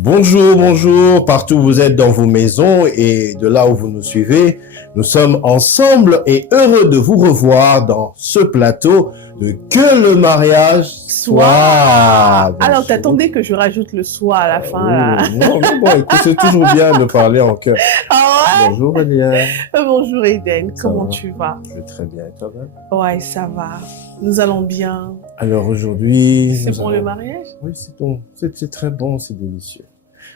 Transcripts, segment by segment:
Bonjour, bonjour, partout où vous êtes dans vos maisons et de là où vous nous suivez, nous sommes ensemble et heureux de vous revoir dans ce plateau de Que le mariage soit. Alors, t'attendais que je rajoute le soit à la fin, là. Non, mais bon, écoute, c'est toujours bien de parler en chœur. Ah ouais? Bonjour, Elia. Bonjour Eden, Ça comment va? tu vas? Je vais très bien, et toi, même? Ouais, ça va. Nous allons bien. Alors aujourd'hui... C'est nous bon allons- le mariage? Oui, c'est bon. C'est très bon, c'est délicieux.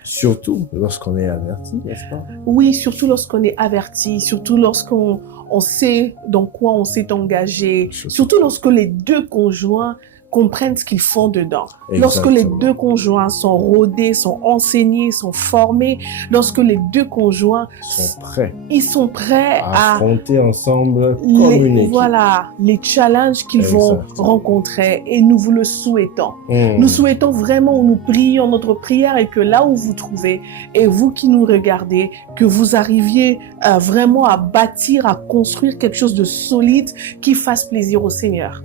Surtout lorsqu'on est averti, n'est-ce pas? Oui, surtout lorsqu'on est averti, surtout lorsqu'on sait dans quoi on s'est engagé, surtout lorsque les deux conjoints comprennent ce qu'ils font dedans. Lorsque les Exactement. deux conjoints sont rodés, sont enseignés, sont formés, lorsque les deux conjoints, Ils sont prêts ils sont prêts à à affronter ensemble comme une équipe. voilà, les challenges qu'ils vont Exactement. rencontrer et nous vous le souhaitons. Mmh. Nous souhaitons vraiment, nous prions notre prière et que là où vous trouvez et vous qui nous regardez, que vous arriviez vraiment à bâtir, à construire quelque chose de solide qui fasse plaisir au Seigneur.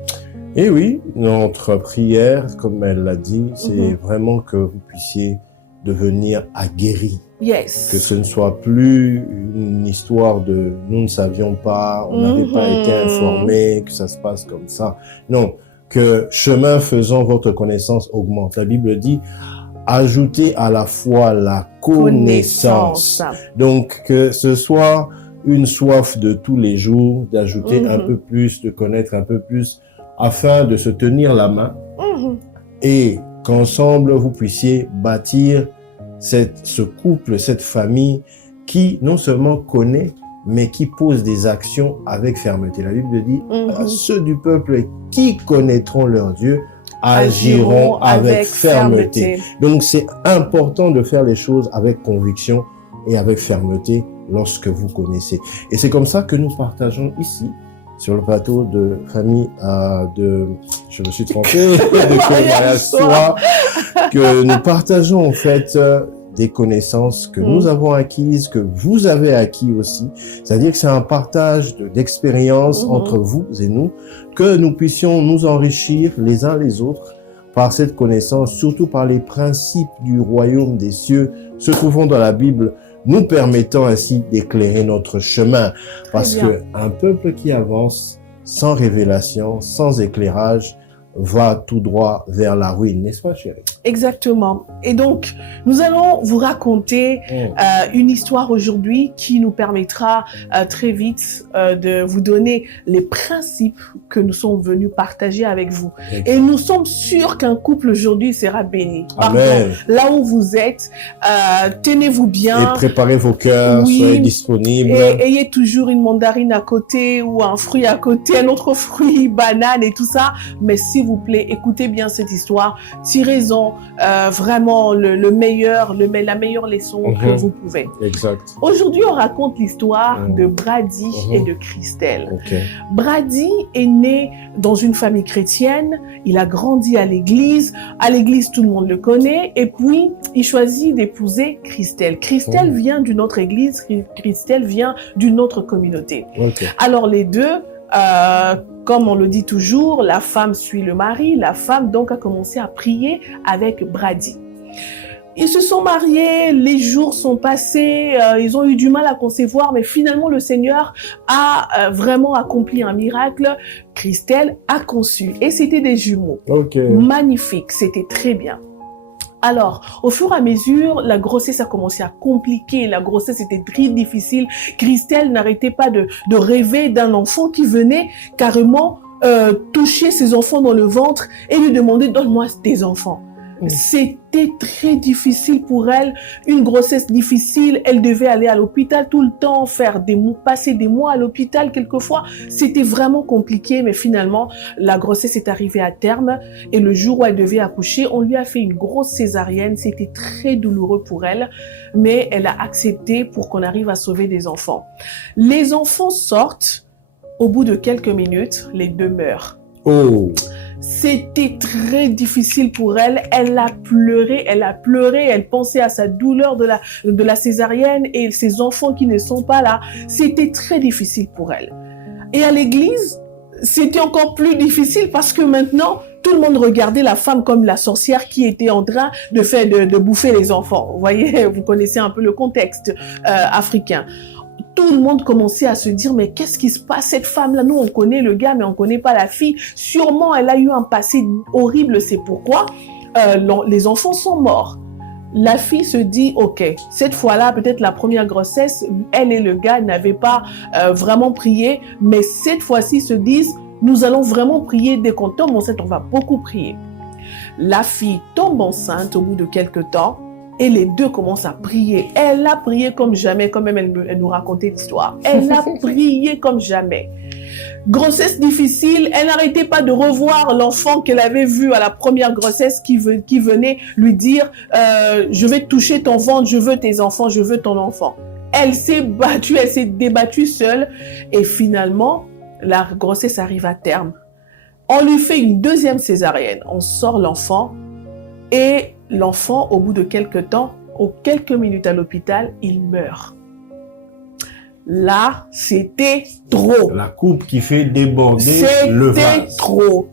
Et oui, notre prière, comme elle l'a dit, c'est Mhm. vraiment que vous puissiez devenir aguerris. Yes. Que ce ne soit plus une histoire de nous ne savions pas, on n'avait pas été informés, que ça se passe comme ça. Non, que chemin faisant votre connaissance augmente. La Bible dit ajoutez à la foi la connaissance. Donc que ce soit une soif de tous les jours, d'ajouter un peu plus, de connaître un peu plus, afin de se tenir la main Mhm. et qu'ensemble vous puissiez bâtir ce couple, cette famille qui non seulement connaît, mais qui pose des actions avec fermeté. La Bible dit, ceux du peuple qui connaîtront leur Dieu agiront avec fermeté. Donc c'est important de faire les choses avec conviction et avec fermeté lorsque vous connaissez. Et c'est comme ça que nous partageons ici, sur le plateau de famille je me suis trompé, de Que le mariage soit, que nous partageons en fait des connaissances que nous avons acquises, que vous avez acquis aussi. C'est-à-dire que c'est un partage d'expériences entre vous et nous, que nous puissions nous enrichir les uns les autres par cette connaissance, surtout par les principes du royaume des cieux se trouvant dans la Bible, nous permettant ainsi d'éclairer notre chemin. Parce que un peuple qui avance sans révélation, sans éclairage, va tout droit vers la ruine, n'est-ce pas, chérie? Exactement. Et donc, nous allons vous raconter une histoire aujourd'hui qui nous permettra très vite de vous donner les principes que nous sommes venus partager avec vous. Et nous sommes sûrs qu'un couple aujourd'hui sera béni. Amen. Là où vous êtes, tenez-vous bien. Et préparez vos cœurs, soyez disponibles. Et ayez toujours une mandarine à côté ou un fruit à côté, un autre fruit, banane et tout ça. Mais s'il vous plaît, écoutez bien cette histoire, tirez-en vraiment la meilleure leçon que vous pouvez. Exact. Aujourd'hui, on raconte l'histoire de Brady et de Christelle. Brady est né dans une famille chrétienne, il a grandi à l'église, tout le monde le connaît, et puis il choisit d'épouser Christelle. Christelle vient d'une autre église, Christelle vient d'une autre communauté. Alors les deux, comme on le dit toujours, la femme suit le mari. La femme donc a commencé à prier avec Brady. Ils se sont mariés, les jours sont passés, ils ont eu du mal à concevoir, mais finalement le Seigneur a vraiment accompli un miracle. Christelle a conçu et c'était des jumeaux. Magnifique, c'était très bien. Alors, au fur et à mesure, la grossesse a commencé à compliquer. La grossesse était très difficile. Christelle n'arrêtait pas de rêver d'un enfant qui venait carrément toucher ses enfants dans le ventre et lui demander « Donne-moi tes enfants ». C'était très difficile pour elle, une grossesse difficile, elle devait aller à l'hôpital tout le temps, passer des mois à l'hôpital quelquefois, c'était vraiment compliqué, mais finalement, la grossesse est arrivée à terme et le jour où elle devait accoucher, on lui a fait une grosse césarienne, c'était très douloureux pour elle, mais elle a accepté pour qu'on arrive à sauver des enfants. Les enfants sortent, au bout de quelques minutes, les deux meurent. C'était très difficile pour elle. Elle a pleuré, elle pensait à sa douleur de la césarienne et ses enfants qui ne sont pas là. C'était très difficile pour elle. Et à l'église, c'était encore plus difficile parce que maintenant, tout le monde regardait la femme comme la sorcière qui était en train de bouffer les enfants. Vous voyez, vous connaissez un peu le contexte africain. Tout le monde commençait à se dire, mais qu'est-ce qui se passe, cette femme-là? Nous, on connaît le gars, mais on connaît pas la fille. Sûrement, elle a eu un passé horrible, c'est pourquoi les enfants sont morts. La fille se dit, ok, cette fois-là, peut-être la première grossesse, elle et le gars n'avaient pas vraiment prié, mais cette fois-ci, se disent, nous allons vraiment prier. Dès qu'on tombe enceinte, on va beaucoup prier. La fille tombe enceinte au bout de quelques temps, et les deux commencent à prier. Elle a prié comme jamais, quand même elle nous racontait l'histoire. Elle a prié comme jamais. Grossesse difficile, elle n'arrêtait pas de revoir l'enfant qu'elle avait vu à la première grossesse qui venait lui dire je vais toucher ton ventre, je veux tes enfants, je veux ton enfant. Elle s'est battue, elle s'est débattue seule et finalement, la grossesse arrive à terme. On lui fait une deuxième césarienne, on sort l'enfant et l'enfant, au bout de quelques temps, aux quelques minutes à l'hôpital, il meurt. Là, c'était trop. La coupe qui fait déborder le vase. C'était trop.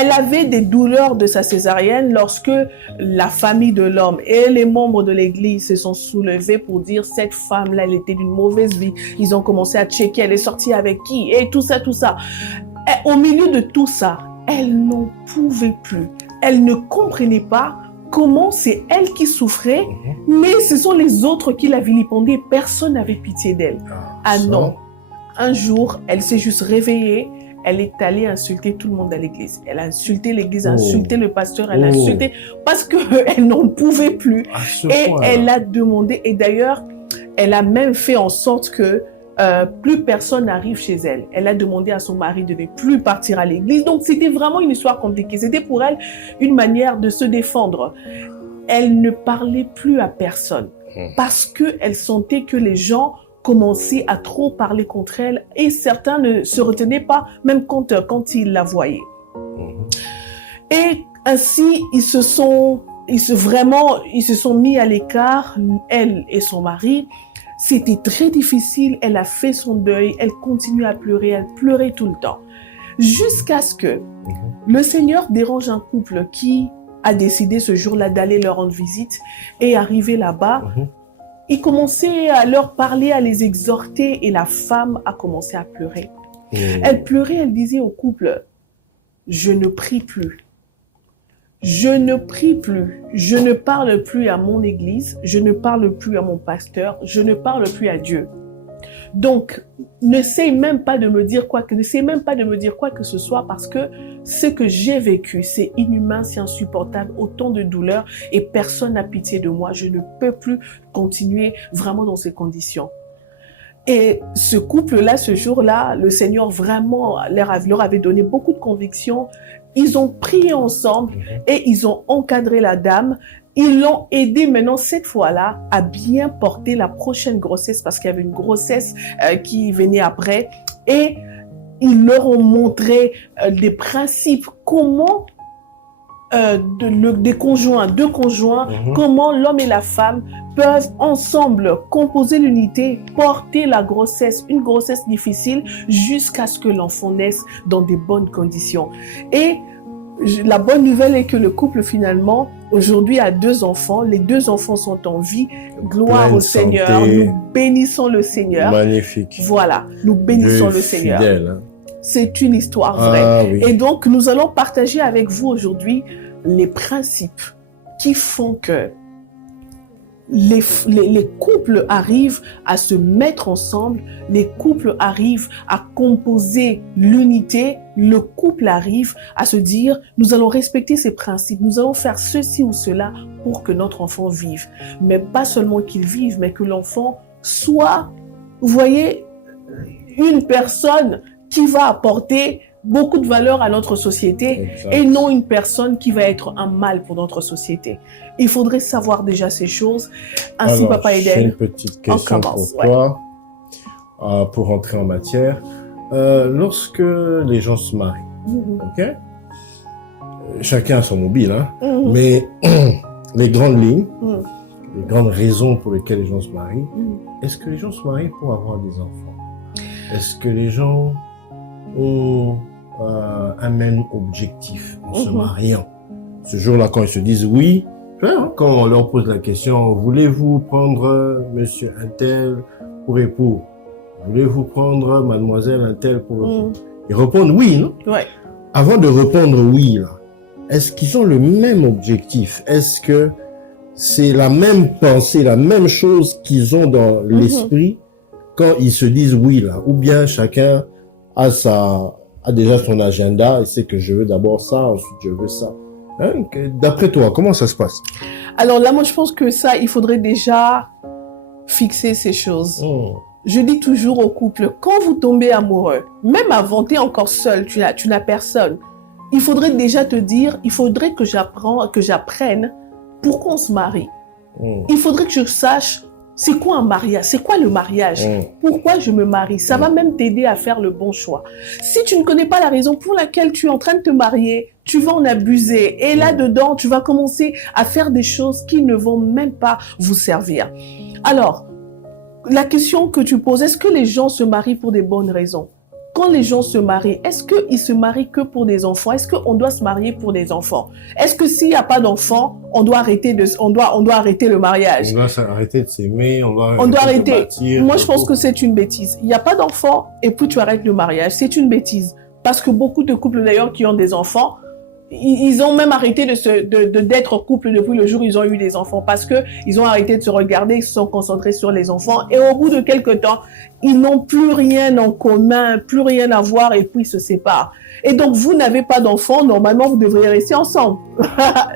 Elle avait des douleurs de sa césarienne lorsque la famille de l'homme et les membres de l'église se sont soulevés pour dire cette femme-là, elle était d'une mauvaise vie. Ils ont commencé à checker, elle est sortie avec qui et tout ça, tout ça. Et au milieu de tout ça, elle n'en pouvait plus. Elle ne comprenait pas comment c'est elle qui souffrait, mais ce sont les autres qui la vilipendaient. Personne n'avait pitié d'elle. Ah non. Un jour, elle s'est juste réveillée. Elle est allée insulter tout le monde à l'église. Elle a insulté l'église, insulté le pasteur, elle a insulté parce qu'elle n'en pouvait plus. Et elle a demandé, et d'ailleurs, elle a même fait en sorte que plus personne n'arrive chez elle. Elle a demandé à son mari de ne plus partir à l'église. Donc, c'était vraiment une histoire compliquée. C'était pour elle une manière de se défendre. Elle ne parlait plus à personne parce qu'elle sentait que les gens commençaient à trop parler contre elle et certains ne se retenaient pas, même quand ils la voyaient. Et ainsi, ils se sont mis à l'écart, elle et son mari. C'était très difficile, elle a fait son deuil, elle continue à pleurer, elle pleurait tout le temps. Jusqu'à ce que le Seigneur dérange un couple qui a décidé ce jour-là d'aller leur rendre visite et arrivé là-bas, il commençait à leur parler, à les exhorter et la femme a commencé à pleurer. Elle pleurait, elle disait au couple, je ne prie plus. Je ne prie plus, je ne parle plus à mon église, je ne parle plus à mon pasteur, je ne parle plus à Dieu. Donc, n'essaie même pas de me dire quoi que ce soit parce que ce que j'ai vécu, c'est inhumain, c'est insupportable, autant de douleurs et personne n'a pitié de moi. Je ne peux plus continuer vraiment dans ces conditions. Et ce couple-là, ce jour-là, le Seigneur vraiment leur avait donné beaucoup de conviction. Ils ont prié ensemble et ils ont encadré la dame. Ils l'ont aidé maintenant, cette fois-là, à bien porter la prochaine grossesse parce qu'il y avait une grossesse qui venait après. Et ils leur ont montré des principes, comment deux conjoints, comment l'homme et la femme peuvent ensemble composer l'unité, porter la grossesse, une grossesse difficile, jusqu'à ce que l'enfant naisse dans des bonnes conditions. Et la bonne nouvelle est que le couple finalement, aujourd'hui a 2 enfants. Les 2 enfants sont en vie. Gloire au Seigneur. Nous bénissons le Seigneur. Magnifique. Voilà, nous bénissons le Seigneur. Fidèle, hein. C'est une histoire vraie. Oui. Et donc, nous allons partager avec vous aujourd'hui les principes qui font que les couples arrivent à se mettre ensemble, les couples arrivent à composer l'unité, le couple arrive à se dire, nous allons respecter ces principes, nous allons faire ceci ou cela pour que notre enfant vive. Mais pas seulement qu'il vive, mais que l'enfant soit, vous voyez, une personne qui va apporter beaucoup de valeur à notre société et non une personne qui va être un mal pour notre société. Il faudrait savoir déjà ces choses. Ainsi, alors, Papa Eden, j'ai une petite question pour toi, pour rentrer en matière. Lorsque les gens se marient, ok, chacun a son mobile, hein, mais les grandes lignes, les grandes raisons pour lesquelles les gens se marient, est-ce que les gens se marient pour avoir des enfants? Est-ce que les gens ont un même objectif en se mariant. Ce jour-là, quand ils se disent oui, quand on leur pose la question, voulez-vous prendre monsieur un tel pour époux? Voulez-vous prendre mademoiselle un tel pour époux? Ils répondent oui, non? Ouais. Avant de répondre oui, là, est-ce qu'ils ont le même objectif? Est-ce que c'est la même pensée, la même chose qu'ils ont dans l'esprit quand ils se disent oui, là? Ou bien chacun a déjà son agenda et sait que je veux d'abord ça, ensuite je veux ça. Hein? D'après toi, comment ça se passe? Alors là, moi, je pense que ça, il faudrait déjà fixer ces choses. Je dis toujours au couple, quand vous tombez amoureux, même avant, tu es encore seul, tu n'as personne, il faudrait déjà te dire, il faudrait que j'apprenne pourquoi on se marie. Il faudrait que je sache c'est quoi un mariage, c'est quoi le mariage, pourquoi je me marie. Ça va même t'aider à faire le bon choix. Si tu ne connais pas la raison pour laquelle tu es en train de te marier, tu vas en abuser. Et là-dedans, tu vas commencer à faire des choses qui ne vont même pas vous servir. Alors, la question que tu poses, est-ce que les gens se marient pour des bonnes raisons? Quand les gens se marient, est-ce qu'ils se marient que pour des enfants? Est-ce qu'on doit se marier pour des enfants? Est-ce que s'il n'y a pas d'enfants, on doit arrêter le mariage? On doit arrêter de s'aimer, on doit arrêter. De bâtir. Moi, je pense que c'est une bêtise. Il n'y a pas d'enfants et puis tu arrêtes le mariage. C'est une bêtise. Parce que beaucoup de couples d'ailleurs qui ont des enfants, ils ont même arrêté d'être couple depuis le jour où ils ont eu des enfants parce que ils ont arrêté de se regarder, ils se sont concentrés sur les enfants et au bout de quelques temps, ils n'ont plus rien en commun, plus rien à voir et puis ils se séparent. Et donc, vous n'avez pas d'enfants, normalement, vous devriez rester ensemble.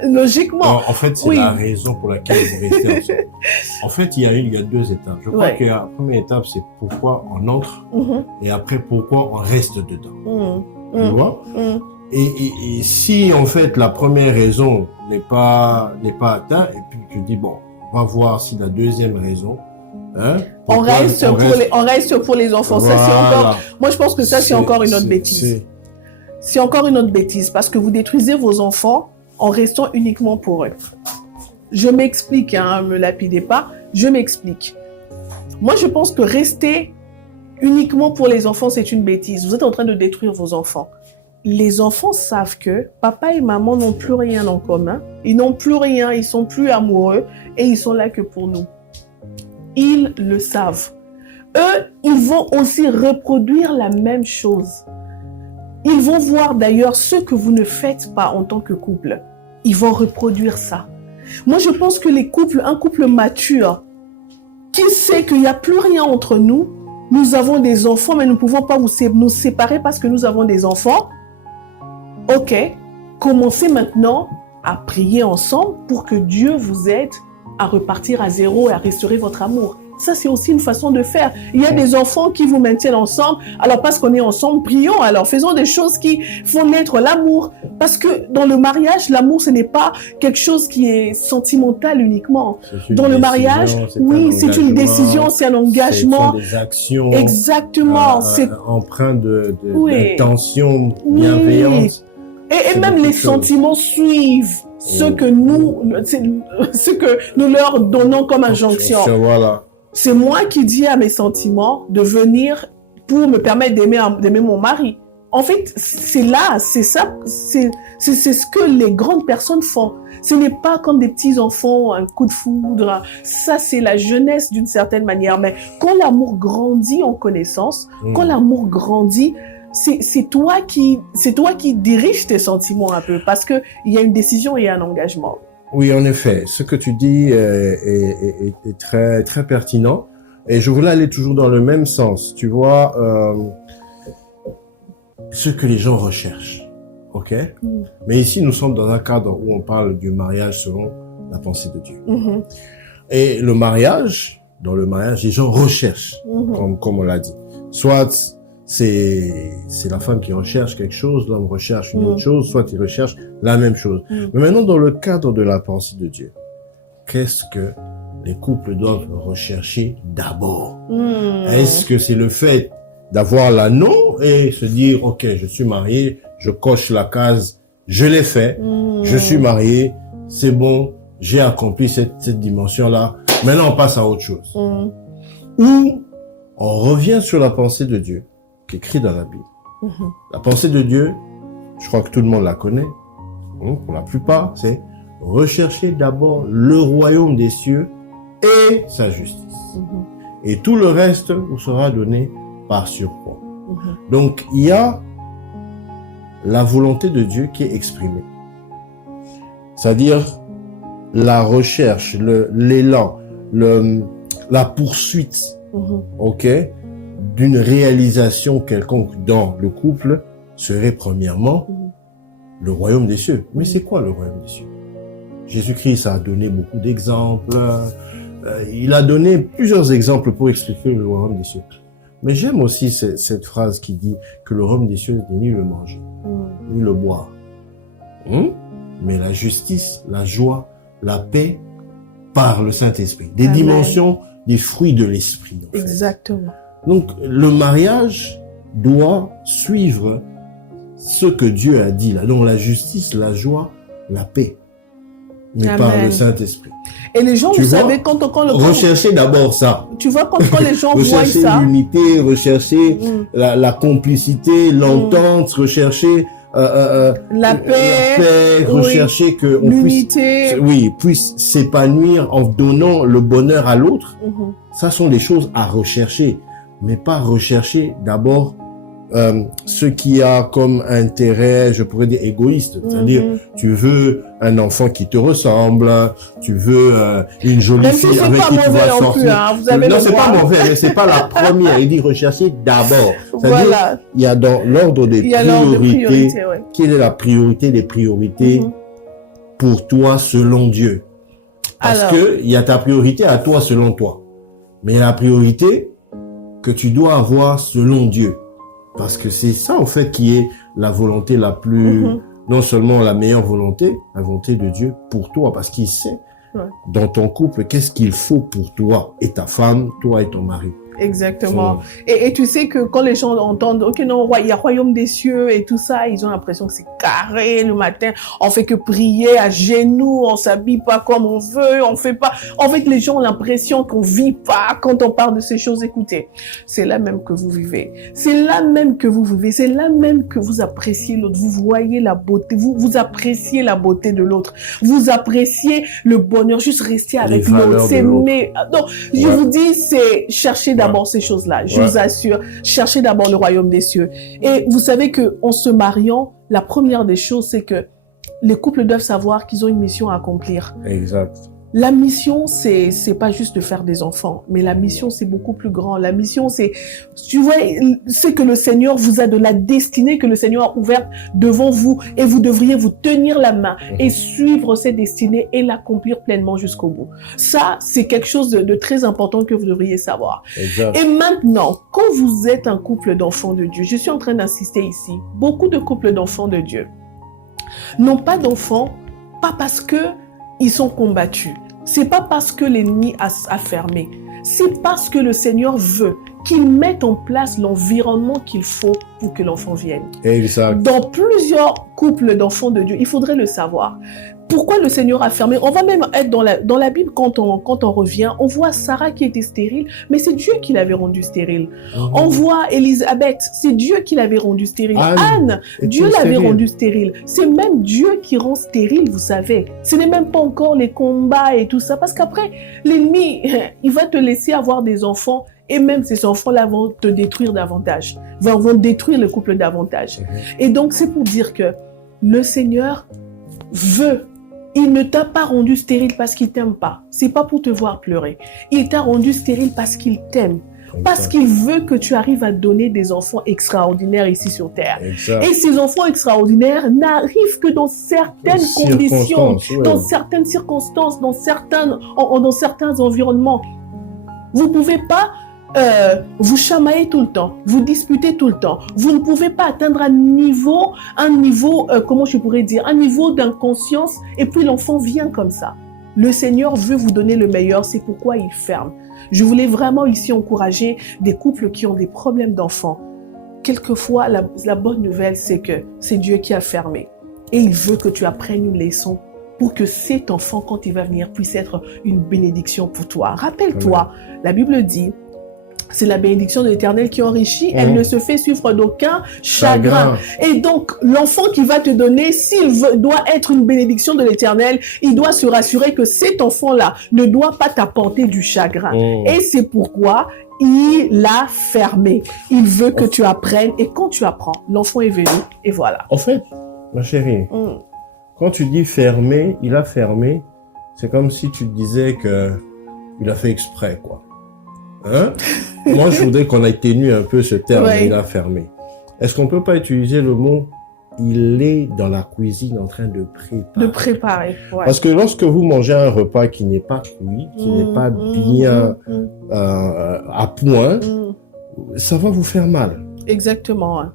Logiquement. Non, en fait, c'est la raison pour laquelle vous restez ensemble. En fait, il y a deux étapes. Je crois que la première étape, c'est pourquoi on entre et après, pourquoi on reste dedans. Tu vois? Et si, en fait, la première raison n'est pas atteinte, et puis tu dis, bon, on va voir si la deuxième raison, on reste pour les enfants. Voilà. Ça, c'est encore, moi, je pense que ça, c'est encore une autre bêtise. C'est encore une autre bêtise parce que vous détruisez vos enfants en restant uniquement pour eux. Je m'explique, hein, me lapidez pas, je m'explique. Moi, je pense que rester uniquement pour les enfants, c'est une bêtise. Vous êtes en train de détruire vos enfants. Les enfants savent que papa et maman n'ont plus rien en commun. Ils n'ont plus rien, ils sont plus amoureux et ils sont là que pour nous. Ils le savent. Eux, ils vont aussi reproduire la même chose. Ils vont voir d'ailleurs ce que vous ne faites pas en tant que couple. Ils vont reproduire ça. Moi, je pense que un couple mature, qui sait qu'il n'y a plus rien entre nous, nous avons des enfants, mais nous ne pouvons pas nous séparer parce que nous avons des enfants. Ok, commencez maintenant à prier ensemble pour que Dieu vous aide à repartir à zéro et à restaurer votre amour. Ça, c'est aussi une façon de faire. Il y a des enfants qui vous maintiennent ensemble. Alors, parce qu'on est ensemble, prions. Alors, faisons des choses qui font naître l'amour. Parce que dans le mariage, l'amour, ce n'est pas quelque chose qui est sentimental uniquement. Dans le mariage, oui, c'est une décision, c'est un engagement. Ce sont des actions. Exactement. Empreintes d'intention bienveillante. Et même les sentiments suivent ce que nous leur donnons comme injonction. Voilà. C'est moi qui dis à mes sentiments de venir pour me permettre d'aimer mon mari. En fait, c'est ça, c'est ce que les grandes personnes font. Ce n'est pas comme des petits enfants, un coup de foudre. Ça, c'est la jeunesse d'une certaine manière. Mais quand l'amour grandit en connaissance, quand l'amour grandit, c'est toi qui diriges tes sentiments un peu parce que il y a une décision et un engagement. Oui, en effet, ce que tu dis est très très pertinent et je voulais aller toujours dans le même sens. Tu vois, ce que les gens recherchent, ok? Mais ici, nous sommes dans un cadre où on parle du mariage selon la pensée de Dieu. Et le mariage, dans le mariage, les gens recherchent, comme on l'a dit. Soit c'est la femme qui recherche quelque chose, l'homme recherche une autre chose, soit il recherche la même chose. Mais maintenant, dans le cadre de la pensée de Dieu, qu'est-ce que les couples doivent rechercher d'abord? Est-ce que c'est le fait d'avoir l'anneau et se dire, ok, je suis marié, je coche la case, je l'ai fait, je suis marié, c'est bon, j'ai accompli cette dimension-là, maintenant on passe à autre chose. Ou on revient sur la pensée de Dieu, qui est écrite dans la Bible. La pensée de Dieu je crois que tout le monde la connaît, pour la plupart, c'est rechercher d'abord le royaume des cieux et sa justice. Et tout le reste vous sera donné par surcroît. Donc, il y a la volonté de Dieu qui est exprimée. C'est-à-dire la recherche, l'élan, la poursuite, d'une réalisation quelconque dans le couple serait premièrement le royaume des cieux. Mais c'est quoi le royaume des cieux? Jésus-Christ a donné beaucoup d'exemples. Il a donné plusieurs exemples pour expliquer le royaume des cieux. Mais j'aime aussi cette phrase qui dit que le royaume des cieux n'est ni le manger, ni le boire. Mais la justice, la joie, la paix par le Saint-Esprit. Des dimensions, des fruits de l'Esprit. En fait. Exactement. Donc, le mariage doit suivre ce que Dieu a dit là. Donc, la justice, la joie, la paix. Mais par le Saint-Esprit. Et les gens, vous savez, quand recherchez d'abord ça. Tu vois, quand les gens voient ça. Rechercher l'unité, rechercher la complicité, l'entente, rechercher la paix, rechercher que on puisse s'épanouir en donnant le bonheur à l'autre. Ça sont des choses à rechercher, mais pas rechercher d'abord ce qui a comme intérêt, je pourrais dire égoïste, c'est-à-dire tu veux un enfant qui te ressemble, tu veux une jolie fille avec qui tu vas sortir. Non, c'est pas mauvais, c'est pas la première. Il dit rechercher d'abord. C'est-à-dire il y a dans l'ordre des priorités, quelle est la priorité des priorités pour toi selon Dieu? Parce que il y a ta priorité à toi selon toi, mais il y a la priorité que tu dois avoir selon Dieu. Parce que c'est ça, en fait, qui est la volonté la plus, non seulement la meilleure volonté, la volonté de Dieu pour toi, parce qu'il sait, dans ton couple, qu'est-ce qu'il faut pour toi et ta femme, toi et ton mari. Exactement. Et tu sais que quand les gens entendent, ok, non, il y a royaume des cieux et tout ça, ils ont l'impression que c'est carré le matin, on fait que prier à genoux, on s'habille pas comme on veut, on fait pas. En fait, les gens ont l'impression qu'on vit pas quand on parle de ces choses. Écoutez, c'est là même que vous vivez. C'est là même que vous vivez. C'est là même que vous appréciez l'autre. Vous voyez la beauté. Vous appréciez la beauté de l'autre. Vous appréciez le bonheur. Juste rester avec l'autre. C'est mais, non, je vous dis, c'est chercher d'abord ces choses-là. Je vous assure, cherchez d'abord le royaume des cieux. Et vous savez que en se mariant, la première des choses, c'est que les couples doivent savoir qu'ils ont une mission à accomplir. Exact. La mission, c'est pas juste de faire des enfants, mais la mission, c'est beaucoup plus grand. La mission, c'est, tu vois, c'est que le Seigneur vous a de la destinée que le Seigneur a ouverte devant vous et vous devriez vous tenir la main et suivre cette destinée et l'accomplir pleinement jusqu'au bout. Ça, c'est quelque chose de très important que vous devriez savoir. Exact. Et maintenant, quand vous êtes un couple d'enfants de Dieu, je suis en train d'insister ici, beaucoup de couples d'enfants de Dieu n'ont pas d'enfants, pas parce que ils sont combattus. C'est pas parce que l'ennemi a fermé. C'est parce que le Seigneur veut qu'il mette en place l'environnement qu'il faut pour que l'enfant vienne. Exact. Dans plusieurs couples d'enfants de Dieu, il faudrait le savoir. Pourquoi le Seigneur a fermé? On va même être dans la Bible, quand on revient, on voit Sarah qui était stérile, mais c'est Dieu qui l'avait rendue stérile. On voit Élisabeth, c'est Dieu qui l'avait rendue stérile. Anne, Dieu l'avait rendue stérile. C'est même Dieu qui rend stérile, vous savez. Ce n'est même pas encore les combats et tout ça, parce qu'après, l'ennemi, il va te laisser avoir des enfants, et même ces enfants-là vont te détruire davantage, vont détruire le couple davantage. Et donc, c'est pour dire que le Seigneur veut. Il ne t'a pas rendu stérile parce qu'il t'aime pas. C'est pas pour te voir pleurer. Il t'a rendu stérile parce qu'il t'aime. Parce qu'il veut que tu arrives à donner des enfants extraordinaires ici sur Terre. Exact. Et ces enfants extraordinaires n'arrivent que dans certaines conditions, dans certaines circonstances, dans certains environnements. Vous pouvez pas vous chamaillez tout le temps, vous disputez tout le temps. Vous ne pouvez pas atteindre un niveau, comment je pourrais dire, un niveau d'inconscience et puis l'enfant vient comme ça. Le Seigneur veut vous donner le meilleur, c'est pourquoi il ferme. Je voulais vraiment ici encourager des couples qui ont des problèmes d'enfants. Quelquefois, la bonne nouvelle, c'est que c'est Dieu qui a fermé. Et il veut que tu apprennes une leçon pour que cet enfant, quand il va venir, puisse être une bénédiction pour toi. Rappelle-toi, la Bible dit, c'est la bénédiction de l'Éternel qui enrichit. Elle ne se fait suivre d'aucun chagrin. Et donc, l'enfant qui va te donner, doit être une bénédiction de l'Éternel, il doit se rassurer que cet enfant-là ne doit pas t'apporter du chagrin. Et c'est pourquoi il l'a fermé. Il veut que tu apprennes. Et quand tu apprends, l'enfant est venu. Et voilà. En fait, ma chérie, quand tu dis fermé, il a fermé, c'est comme si tu disais que il a fait exprès, quoi. Hein? Moi, je voudrais qu'on atténue un peu ce terme, il a fermé. Est-ce qu'on peut pas utiliser le mot il est dans la cuisine en train de préparer? De préparer, ouais. Parce que lorsque vous mangez un repas qui n'est pas cuit, qui n'est pas bien à point, ça va vous faire mal. Exactement. Hein?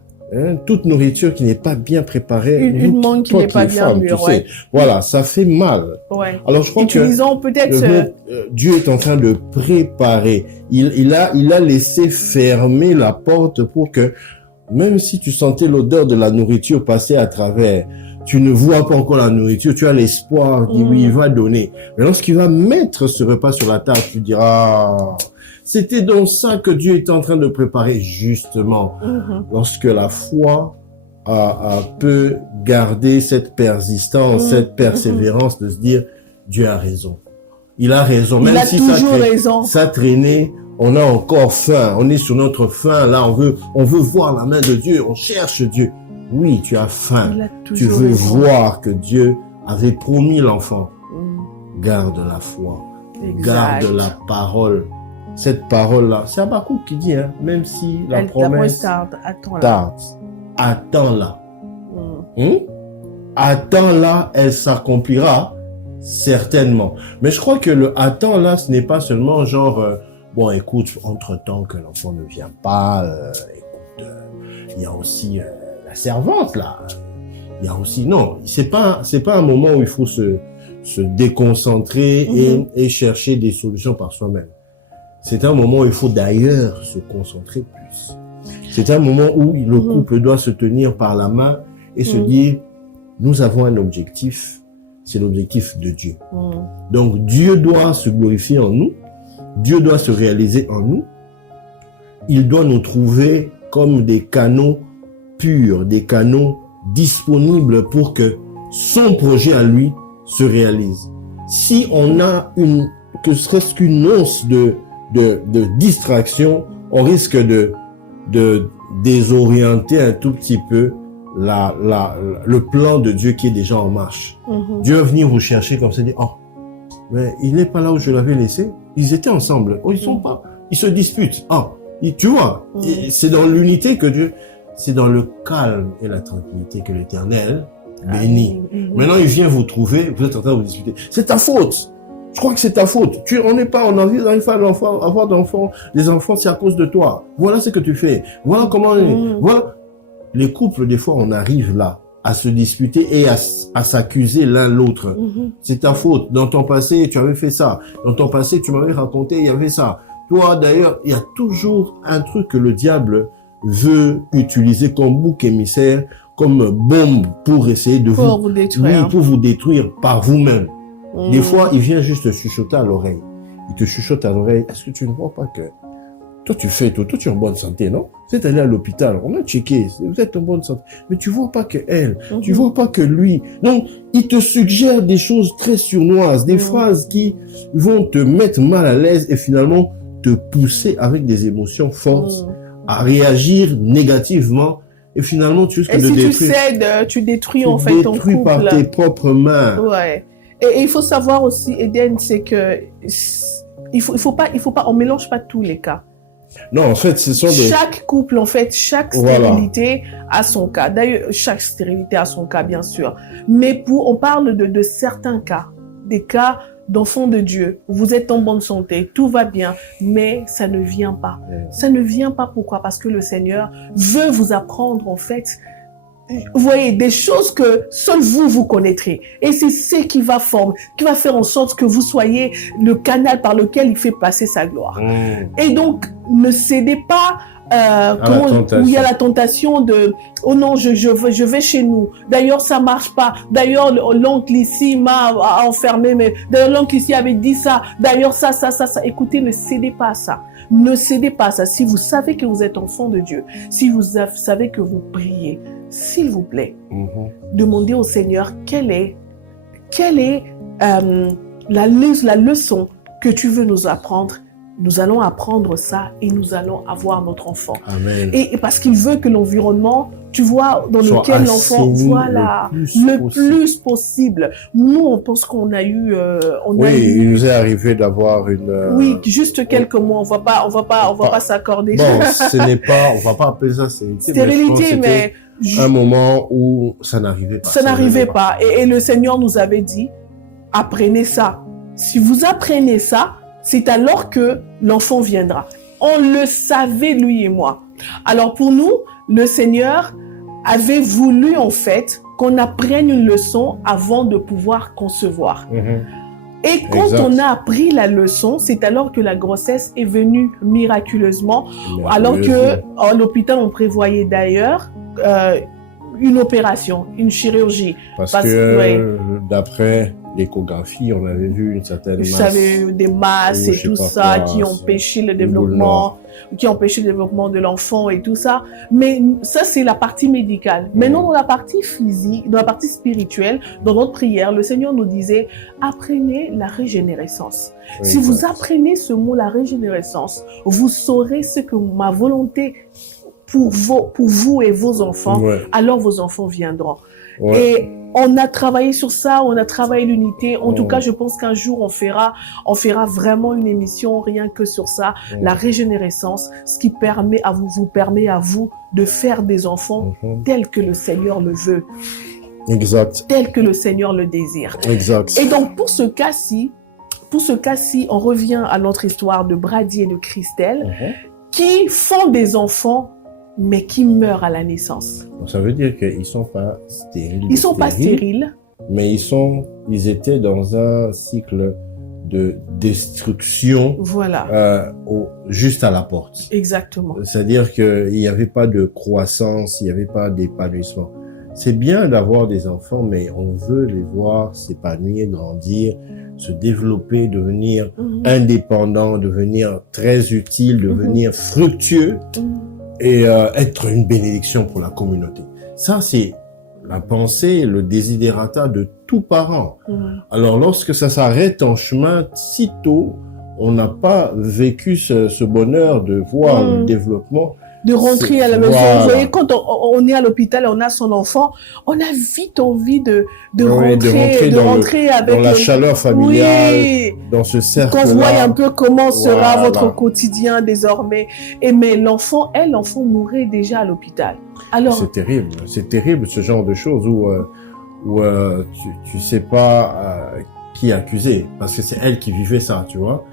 Toute nourriture qui n'est pas bien préparée, une mangue qui n'est pas bien mûre, voilà, ça fait mal. Ouais. Alors je crois Utilisons peut-être Dieu est en train de préparer. Il a laissé fermer la porte pour que même si tu sentais l'odeur de la nourriture passer à travers, tu ne vois pas encore la nourriture, tu as l'espoir qu'il il va donner. Mais lorsqu'il va mettre ce repas sur la table, tu diras, c'était donc ça que Dieu est en train de préparer, justement. Lorsque la foi peut garder cette persistance, cette persévérance de se dire, Dieu a raison. Il a raison. Même si ça traînait, on a encore faim. On est sur notre faim. Là, on veut voir la main de Dieu. On cherche Dieu. Oui, tu as faim. Tu veux voir que Dieu avait promis l'enfant. Garde la foi. Garde la parole. Cette parole-là, c'est Habakkuk qui dit, hein, même si la promesse tarde, attends-la. Attends-la, elle s'accomplira certainement. Mais je crois que le attends-là, ce n'est pas seulement genre, bon, écoute, entre-temps que l'enfant ne vient pas, écoute, il y a aussi la servante là. Il y a aussi, non, c'est pas un moment où il faut se déconcentrer et chercher des solutions par soi-même. C'est un moment où il faut d'ailleurs se concentrer plus. C'est un moment où le couple doit se tenir par la main et se dire, nous avons un objectif, c'est l'objectif de Dieu. Donc Dieu doit se glorifier en nous, Dieu doit se réaliser en nous, il doit nous trouver comme des canaux purs, des canaux disponibles pour que son projet à lui se réalise. Si on a que serait-ce qu'une once de distraction, on risque de désorienter un tout petit peu le plan de Dieu qui est déjà en marche. Dieu va venir vous chercher comme ça, dit, oh, mais il n'est pas là où je l'avais laissé. Ils étaient ensemble. Oh, ils sont pas. Ils se disputent. Ah, tu vois, c'est dans l'unité que Dieu, c'est dans le calme et la tranquillité que l'Éternel bénit. Maintenant, il vient vous trouver, vous êtes en train de vous disputer. C'est ta faute. Je crois que c'est ta faute. On n'arrive pas à avoir des enfants, c'est à cause de toi. Voilà ce que tu fais. Voilà comment, voilà. Les couples, des fois, on arrive là, à se disputer et à s'accuser l'un l'autre. C'est ta faute. Dans ton passé, tu avais fait ça. Dans ton passé, tu m'avais raconté, il y avait ça. Toi, d'ailleurs, il y a toujours un truc que le diable veut utiliser comme bouc émissaire, comme bombe pour essayer de vous détruire. Oui, pour vous détruire par vous-même. Des fois, il vient juste te chuchoter à l'oreille. Il te chuchote à l'oreille. Est-ce que tu ne vois pas que toi, tu fais tout. Toi, tu es en bonne santé, non? Vous êtes allé à l'hôpital. On a checké. Vous êtes en bonne santé. Mais tu vois pas que elle. Tu vois pas que lui. Donc, il te suggère des choses très sournoises, des phrases qui vont te mettre mal à l'aise et finalement te pousser avec des émotions fortes à réagir négativement. Et finalement, tu risques de détruire. Et si tu cèdes, tu détruis en fait ton couple. Tu détruis par tes propres mains. Ouais. Et il faut savoir aussi, Eden, c'est que il faut pas, on mélange pas tous les cas. Non, en fait, ce sont chaque couple, en fait, chaque stérilité a son cas. D'ailleurs, chaque stérilité a son cas, bien sûr. Mais on parle de certains cas, des cas d'enfants de Dieu. Vous êtes en bonne santé, tout va bien, mais ça ne vient pas. Ça ne vient pas. Pourquoi? Parce que le Seigneur veut vous apprendre, en fait, vous voyez, des choses que seul vous connaîtrez. Et c'est ce qui va faire en sorte que vous soyez le canal par lequel il fait passer sa gloire. Et donc, ne cédez pas où il y a la tentation de « Oh non, je vais chez nous. D'ailleurs, ça marche pas. D'ailleurs, l'oncle ici m'a enfermé. Mais d'ailleurs, l'oncle ici avait dit ça. D'ailleurs, ça. » Écoutez, ne cédez pas à ça. Ne cédez pas à ça. Si vous savez que vous êtes enfant de Dieu, si vous savez que vous priez, s'il vous plaît, demandez au Seigneur quelle est la leçon que tu veux nous apprendre. Nous allons apprendre ça et nous allons avoir notre enfant. Amen. Et parce qu'il veut que l'environnement, tu vois, dans lequel l'enfant, voilà, le plus possible. Nous, on pense qu'on a eu, il nous est arrivé d'avoir une. Oui, juste quelques mois. On va pas s'accorder. Bon, ce n'est pas, on va pas appeler ça stérilité. Stérilité, mais un moment où ça n'arrivait pas. Ça n'arrivait pas. Et le Seigneur nous avait dit, apprenez ça. Si vous apprenez ça, c'est alors que l'enfant viendra. On le savait, lui et moi. Alors pour nous, le Seigneur avait voulu en fait qu'on apprenne une leçon avant de pouvoir concevoir. Et quand on a appris la leçon, c'est alors que la grossesse est venue miraculeusement. Alors qu'à l'hôpital, on prévoyait d'ailleurs une opération, une chirurgie. Parce que d'après l'échographie, on avait vu une certaine masse. Ça avait des masses et tout ça qui empêchaient le développement, de l'enfant et tout ça. Mais ça, c'est la partie médicale. Maintenant, dans la partie physique, dans la partie spirituelle, dans notre prière, le Seigneur nous disait, apprenez la régénérescence. Si vous apprenez ce mot, la régénérescence, vous saurez ce que ma volonté pour vous et vos enfants, alors vos enfants viendront. Et on a travaillé sur ça, on a travaillé l'unité. En tout cas, je pense qu'un jour, on fera vraiment une émission rien que sur ça, la régénérescence, ce qui vous permet à vous de faire des enfants tels que le Seigneur le veut. Exact. Tel que le Seigneur le désire. Exact. Et donc, pour ce cas-ci, on revient à notre histoire de Brady et de Christelle, qui font des enfants mais qui meurent à la naissance. Donc, ça veut dire qu'ils ne sont pas stériles. Ils ne sont pas stériles. Mais ils étaient dans un cycle de destruction juste à la porte. Exactement. C'est-à-dire qu'il n'y avait pas de croissance, il n'y avait pas d'épanouissement. C'est bien d'avoir des enfants, mais on veut les voir s'épanouir, grandir, se développer, devenir indépendants, devenir très utiles, devenir fructueux. Et être une bénédiction pour la communauté. Ça, c'est la pensée, le desiderata de tout parent. Alors, lorsque ça s'arrête en chemin, si tôt, on n'a pas vécu ce bonheur de voir le développement. De rentrer à la maison. Vous voyez, quand on est à l'hôpital et on a son enfant, on a vite envie de rentrer avec dans la chaleur familiale, dans ce cercle-là. Qu'on voit un peu comment sera votre quotidien désormais. Mais l'enfant mourait déjà à l'hôpital. Alors c'est terrible ce genre de choses où tu sais pas qui accuser, parce que c'est elle qui vivait ça, tu vois.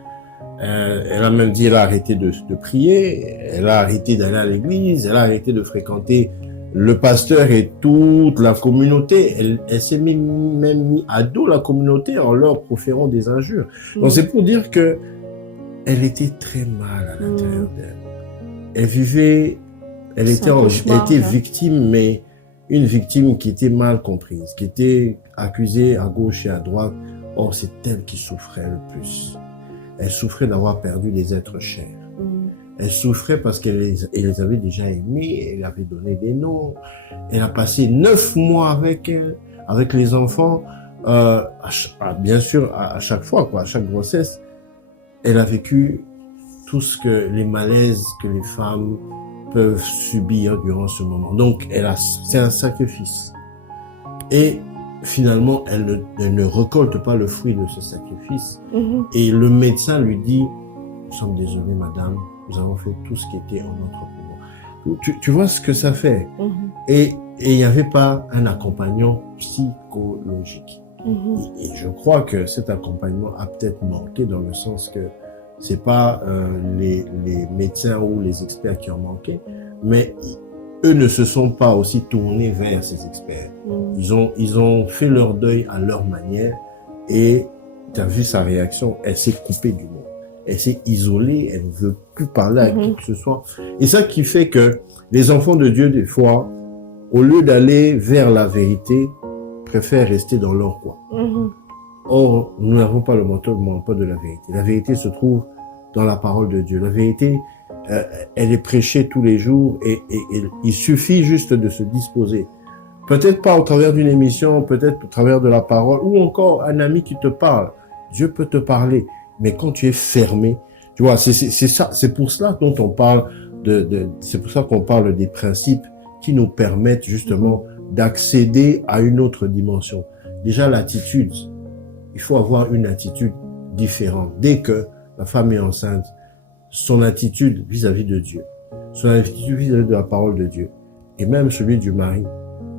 Elle a même dit, elle a arrêté de prier, elle a arrêté d'aller à l'église, elle a arrêté de fréquenter le pasteur et toute la communauté. Elle s'est même mis à dos la communauté en leur proférant des injures. Donc c'est pour dire que elle était très mal à l'intérieur d'elle. Elle était victime, mais une victime qui était mal comprise, qui était accusée à gauche et à droite. Or, c'est elle qui souffrait le plus. Elle souffrait d'avoir perdu des êtres chers. Elle souffrait parce qu'elle les avait déjà aimés, elle avait donné des noms. Elle a passé 9 mois avec les enfants. Bien sûr, à chaque fois, à chaque grossesse, elle a vécu tout les malaises que les femmes peuvent subir durant ce moment. Donc, c'est un sacrifice. Et finalement, elle ne récolte pas le fruit de ce sacrifice. Et le médecin lui dit, nous sommes désolés, madame, nous avons fait tout ce qui était en notre pouvoir. Tu vois ce que ça fait. Et il n'y avait pas un accompagnement psychologique. Et je crois que cet accompagnement a peut-être manqué dans le sens que c'est pas les médecins ou les experts qui ont manqué, mais eux ne se sont pas aussi tournés vers ces experts. Ils ont fait leur deuil à leur manière et tu as vu sa réaction, elle s'est coupée du monde. Elle s'est isolée, elle ne veut plus parler à qui que ce soit. Et ça qui fait que les enfants de Dieu, des fois, au lieu d'aller vers la vérité, préfèrent rester dans leur coin. Or, nous n'avons pas le monopole de la vérité. La vérité se trouve dans la parole de Dieu. La vérité, elle est prêchée tous les jours et il suffit juste de se disposer. Peut-être pas au travers d'une émission, peut-être au travers de la parole ou encore un ami qui te parle. Dieu peut te parler, mais quand tu es fermé, tu vois, c'est ça, c'est pour cela dont on parle c'est pour ça qu'on parle des principes qui nous permettent justement d'accéder à une autre dimension. Déjà, l'attitude. Il faut avoir une attitude différente. Dès que la femme est enceinte, son attitude vis-à-vis de Dieu, son attitude vis-à-vis de la parole de Dieu, et même celui du mari,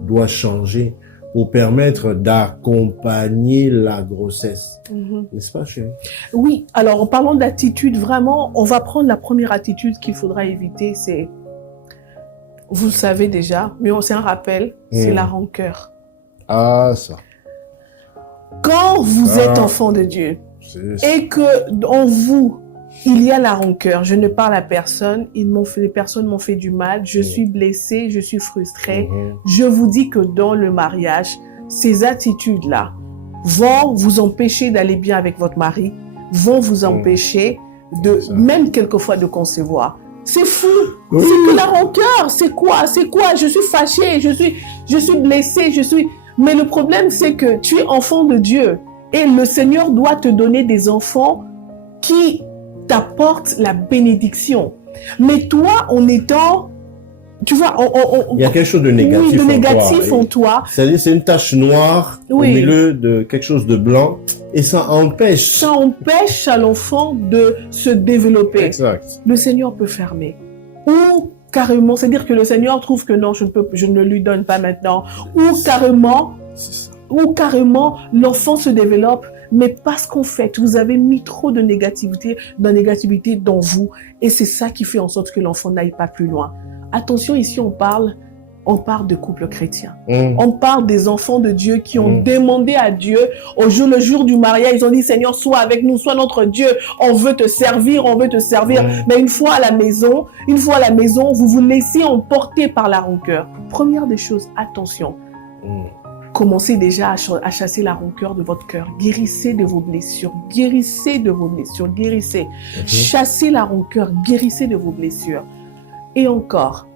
doit changer pour permettre d'accompagner la grossesse. N'est-ce pas, chérie? Oui, alors en parlant d'attitude, vraiment, on va prendre la première attitude qu'il faudra éviter, c'est, vous le savez déjà, mais c'est un rappel, c'est la rancœur. Ah, ça. Quand vous êtes enfant de Dieu et que en vous, il y a la rancœur, je ne parle à personne, les personnes m'ont fait du mal, je suis blessée, je suis frustrée, je vous dis que dans le mariage, ces attitudes-là vont vous empêcher d'aller bien avec votre mari, vont vous empêcher même quelquefois de concevoir. C'est fou. C'est que la rancœur, c'est quoi? Je suis fâchée, je suis blessée, Mais le problème, c'est que tu es enfant de Dieu et le Seigneur doit te donner des enfants qui t'apportent la bénédiction. Mais toi, en étant, tu vois, il y a quelque chose de négatif, en toi. C'est-à-dire, c'est une tache noire au milieu de quelque chose de blanc et ça empêche. Ça empêche à l'enfant de se développer. Exact. Le Seigneur peut fermer. Ou carrément, c'est-à-dire que le Seigneur trouve que non, je ne lui donne pas maintenant. Ou carrément, l'enfant se développe, mais parce qu'en fait, vous avez mis trop de négativité dans vous, et c'est ça qui fait en sorte que l'enfant n'aille pas plus loin. Attention, ici, on parle de couple chrétien. On parle des enfants de Dieu qui ont demandé à Dieu, le jour du mariage, ils ont dit, Seigneur, sois avec nous, sois notre Dieu, on veut te servir. Mais une fois à la maison, vous vous laissez emporter par la rancœur. Première des choses, attention. Commencez déjà à chasser la rancœur de votre cœur. Guérissez de vos blessures. Chassez la rancœur, guérissez de vos blessures. Et encore,